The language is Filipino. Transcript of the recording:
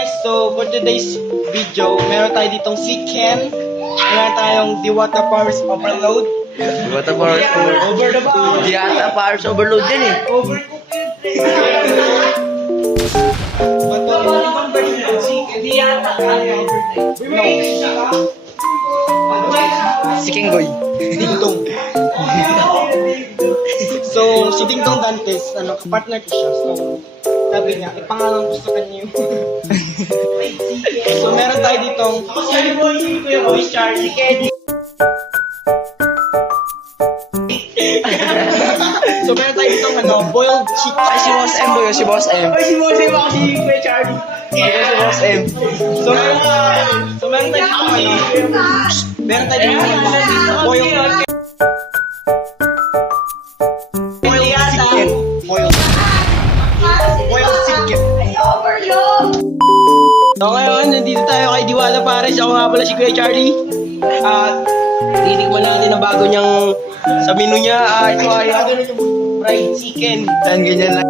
guys, so for today's video, meron tayo ditong si Ken. Meron tayong Diwata Powers Overload. Diwata Powers Overload. Over the bar. Diwata Powers Overload din eh. Overcooked yun. Bato, ibang version ng chicken. Diwata No. Si Kenggoy. Dingdong. So, si Dingdong Dantes, kapartner ko siya. So, sabi niya, ipangalan ko sa kanya yung... So, meron tayo ditong... Sorry boy, Kuya Boy Charlie, Kenny. So, meron tayo ditong boiled chicken. Ay, si Boss M boy, si Boss M. Ay, si Boss M ako si Kuya Charlie. Si Boss M. So, meron tayo ditong meron tayo ditong boiled chicken. Boiled chicken. So ngayon, nandito tayo kay Diwata Pares. Ako nga pala si Kuya Charlie. At titikman natin ang bago niyang sa menu niya. Ito ay fried chicken. Yan, ganyan lang.